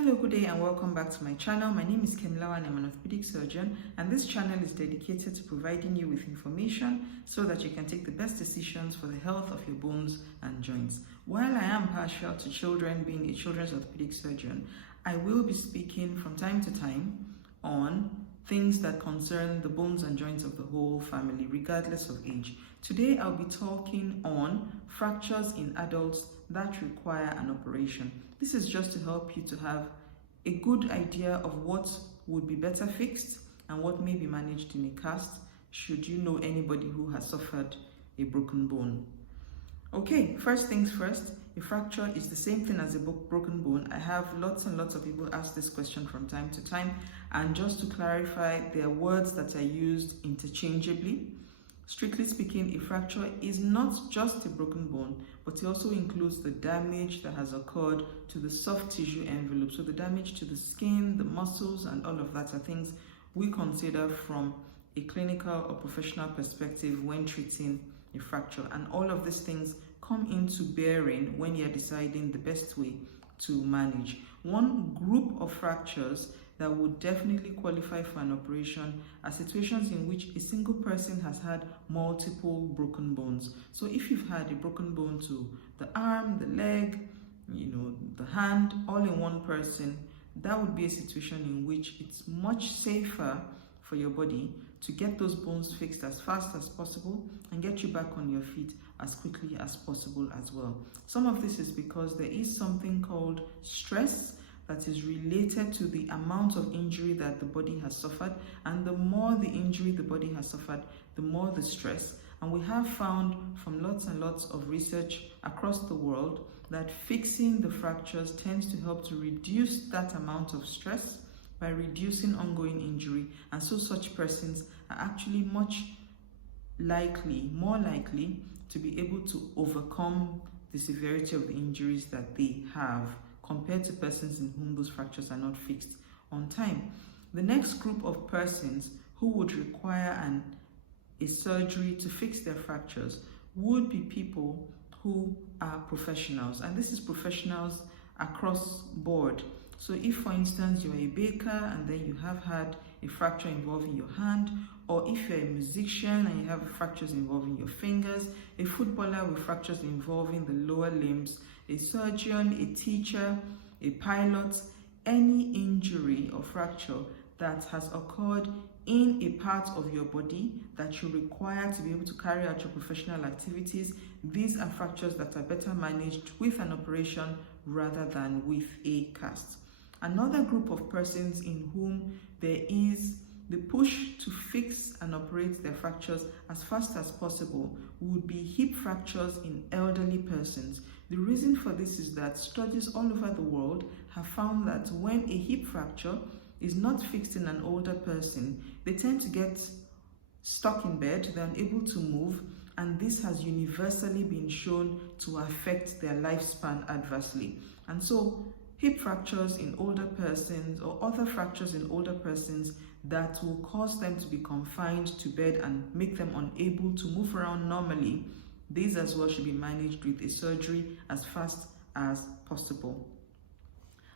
Hello, good day and welcome back to my channel. My name is Kemilawa and I'm an orthopedic surgeon, and this channel is dedicated to providing you with information so that you can take the best decisions for the health of your bones and joints. While I am partial to children, being a children's orthopedic surgeon, I will be speaking from time to time on things that concern the bones and joints of the whole family, regardless of age. Today, I'll be talking on fractures in adults that require an operation. This is just to help you to have a good idea of what would be better fixed and what may be managed in a cast, should you know anybody who has suffered a broken bone. Okay, first things first, a fracture is the same thing as a broken bone. I have lots and lots of people ask this question from time to time, and just to clarify, there are words that are used interchangeably. Strictly speaking, a fracture is not just a broken bone, but it also includes the damage that has occurred to the soft tissue envelope. So the damage to the skin, the muscles, and all of that are things we consider from a clinical or professional perspective when treating a fracture. And all of these things come into bearing when you're deciding the best way to manage. One group of fractures that would definitely qualify for an operation are situations in which a single person has had multiple broken bones. So if you've had a broken bone to the arm, the leg, the hand, all in one person, that would be a situation in which it's much safer for your body to get those bones fixed as fast as possible and get you back on your feet as quickly as possible as well. Some of this is because there is something called stress that is related to the amount of injury that the body has suffered, and the more the injury the body has suffered, the more the stress. And we have found from lots and lots of research across the world that fixing the fractures tends to help to reduce that amount of stress by reducing ongoing injury, and so such persons are actually more likely to be able to overcome the severity of the injuries that they have, compared to persons in whom those fractures are not fixed on time. The next group of persons who would require a surgery to fix their fractures would be people who are professionals, and this is professionals across board. So if, for instance, you're a baker and then you have had a fracture involving your hand, or if you're a musician and you have fractures involving your fingers, a footballer with fractures involving the lower limbs, a surgeon, a teacher, a pilot, any injury or fracture that has occurred in a part of your body that you require to be able to carry out your professional activities, these are fractures that are better managed with an operation rather than with a cast. Another group of persons in whom there is the push to fix and operate their fractures as fast as possible would be hip fractures in elderly persons. The reason for this is that studies all over the world have found that when a hip fracture is not fixed in an older person, they tend to get stuck in bed, they're unable to move, and this has universally been shown to affect their lifespan adversely. And so hip fractures in older persons or other fractures in older persons that will cause them to be confined to bed and make them unable to move around normally, these as well should be managed with a surgery as fast as possible.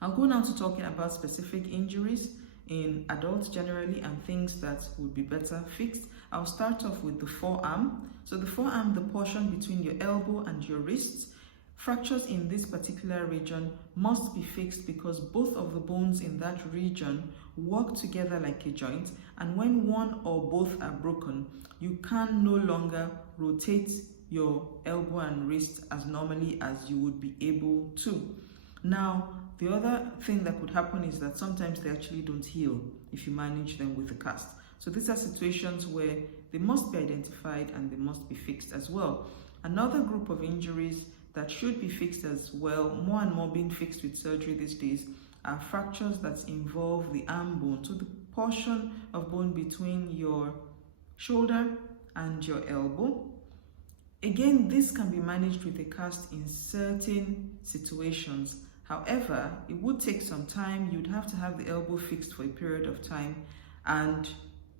I'll go now to talking about specific injuries in adults generally and things that would be better fixed. I'll start off with the forearm. So the forearm, the portion between your elbow and your wrists, fractures in this particular region must be fixed because both of the bones in that region work together like a joint, and when one or both are broken, you can no longer rotate your elbow and wrist as normally as you would be able to. Now, the other thing that could happen is that sometimes they actually don't heal if you manage them with a cast. So these are situations where they must be identified and they must be fixed as well. Another group of injuries that should be fixed as well, more and more being fixed with surgery these days, are fractures that involve the arm bone. So the portion of bone between your shoulder and your elbow. Again, this can be managed with a cast in certain situations. However, it would take some time. You'd have to have the elbow fixed for a period of time, and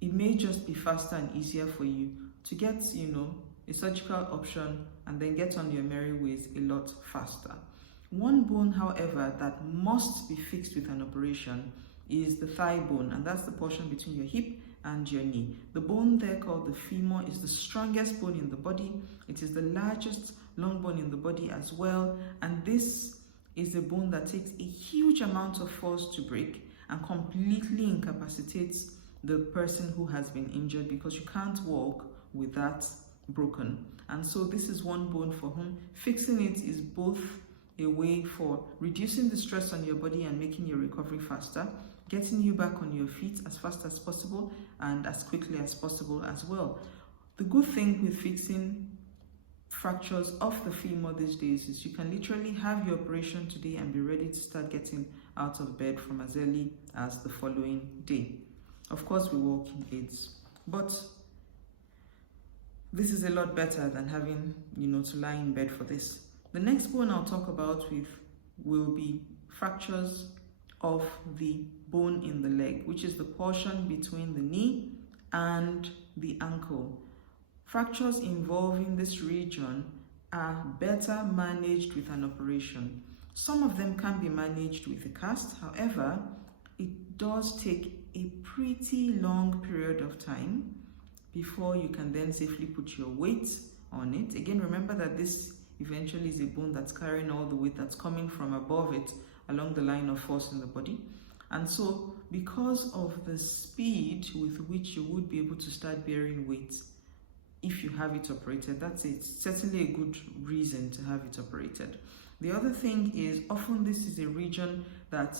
it may just be faster and easier for you to get, a surgical option and then get on your merry ways a lot faster. One bone, however, that must be fixed with an operation is the thigh bone, and that's the portion between your hip and your knee. The bone there, called the femur, is the strongest bone in the body. It is the largest long bone in the body as well, and this is a bone that takes a huge amount of force to break and completely incapacitates the person who has been injured, because you can't walk with that broken. And so this is one bone for whom fixing it is both a way for reducing the stress on your body and making your recovery faster, getting you back on your feet as fast as possible and as quickly as possible as well. The good thing with fixing fractures of the femur these days is you can literally have your operation today and be ready to start getting out of bed from as early as the following day. Of course, with walking aids, but this is a lot better than having, to lie in bed for this. The next bone I'll talk about will be fractures of the bone in the leg, which is the portion between the knee and the ankle. Fractures involving this region are better managed with an operation. Some of them can be managed with a cast. However, it does take a pretty long period of time before you can then safely put your weight on it. Again, remember that this eventually is a bone that's carrying all the weight that's coming from above it along the line of force in the body. And so because of the speed with which you would be able to start bearing weight if you have it operated, that's it. Certainly a good reason to have it operated. The other thing is, often this is a region that,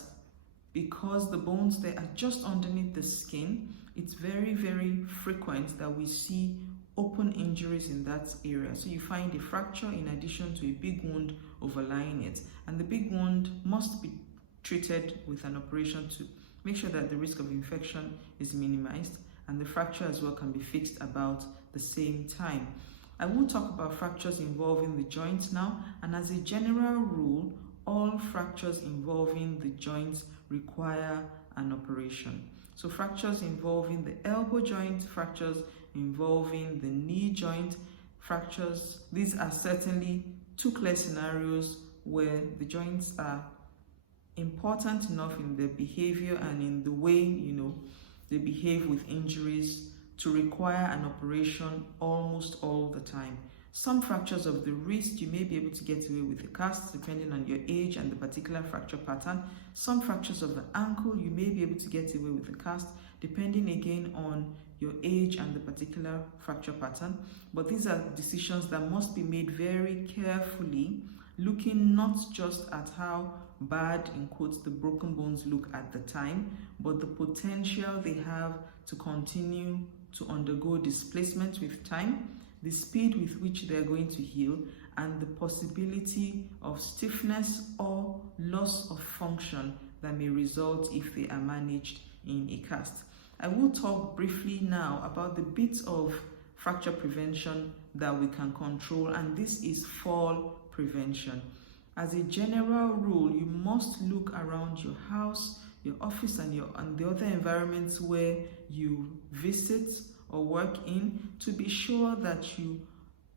because the bones there are just underneath the skin, it's very, very frequent that we see open injuries in that area. So you find a fracture in addition to a big wound overlying it, and the big wound must be treated with an operation to make sure that the risk of infection is minimized, and the fracture as well can be fixed about the same time. I will talk about fractures involving the joints now, and as a general rule, all fractures involving the joints require an operation. So fractures involving the elbow joint, fractures involving the knee joint, fractures, these are certainly two clear scenarios where the joints are important enough in their behavior and in the way, they behave with injuries to require an operation almost all the time. Some fractures of the wrist, you may be able to get away with a cast depending on your age and the particular fracture pattern. Some fractures of the ankle, you may be able to get away with a cast depending again on your age and the particular fracture pattern. But these are decisions that must be made very carefully, looking not just at how bad, in quotes, the broken bones look at the time, but the potential they have to continue to undergo displacement with time, the speed with which they're going to heal, and the possibility of stiffness or loss of function that may result if they are managed in a cast. I will talk briefly now about the bits of fracture prevention that we can control, and this is fall prevention. As a general rule, you must look around your house, your office, and the other environments where you visit or work in to be sure that you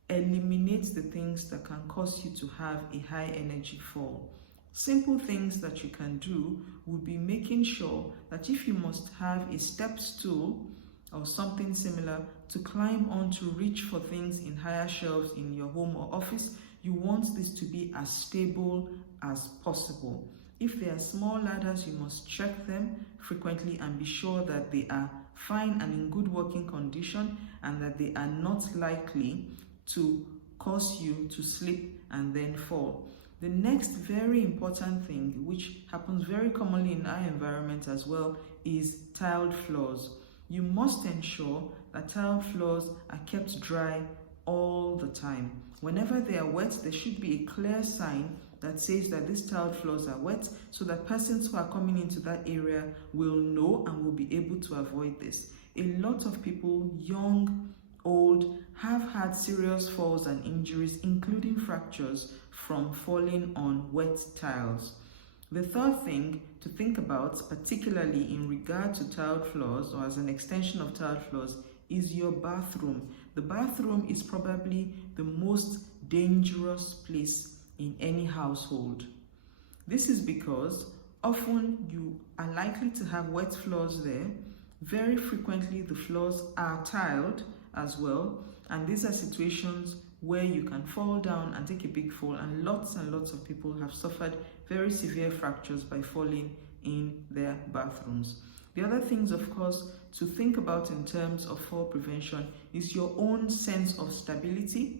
eliminate the things that can cause you to have a high energy fall. Simple things that you can do would be making sure that if you must have a step stool or something similar to climb on to reach for things in higher shelves in your home or office, you want this to be as stable as possible. If they are small ladders, you must check them frequently and be sure that they are fine and in good working condition and that they are not likely to cause you to slip and then fall. The next very important thing, which happens very commonly in our environment as well, is tiled floors. You must ensure that tiled floors are kept dry all the time. Whenever they are wet, there should be a clear sign that says that these tiled floors are wet, so that persons who are coming into that area will know and will be able to avoid this. A lot of people, young, old, have had serious falls and injuries, including fractures, from falling on wet tiles. The third thing to think about, particularly in regard to tiled floors or as an extension of tiled floors, is your bathroom. The bathroom is probably the most dangerous place in any household. This is because often you are likely to have wet floors there. Very frequently the floors are tiled as well, and these are situations where you can fall down and take a big fall, and lots of people have suffered very severe fractures by falling in their bathrooms. The other things, of course, to think about in terms of fall prevention is your own sense of stability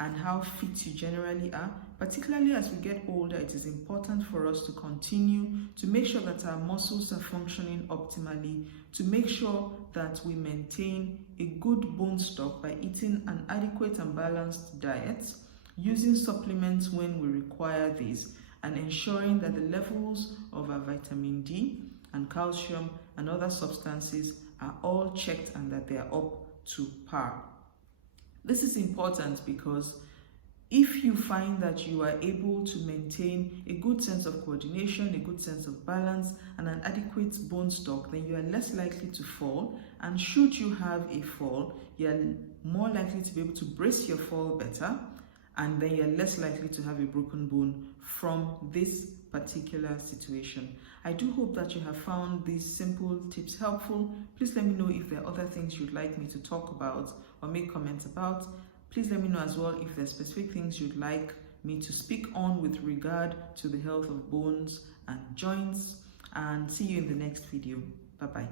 and how fit you generally are. Particularly as we get older, it is important for us to continue to make sure that our muscles are functioning optimally, to make sure that we maintain a good bone stock by eating an adequate and balanced diet, using supplements when we require these, and ensuring that the levels of our vitamin D and calcium and other substances are all checked and that they are up to par. This is important because if you find that you are able to maintain a good sense of coordination, a good sense of balance, and an adequate bone stock, then you are less likely to fall. And should you have a fall, you are more likely to be able to brace your fall better, and then you're less likely to have a broken bone from this particular situation. I do hope that you have found these simple tips helpful. Please let me know if there are other things you'd like me to talk about or make comments about. Please let me know as well if there are specific things you'd like me to speak on with regard to the health of bones and joints. And see you in the next video. Bye-bye.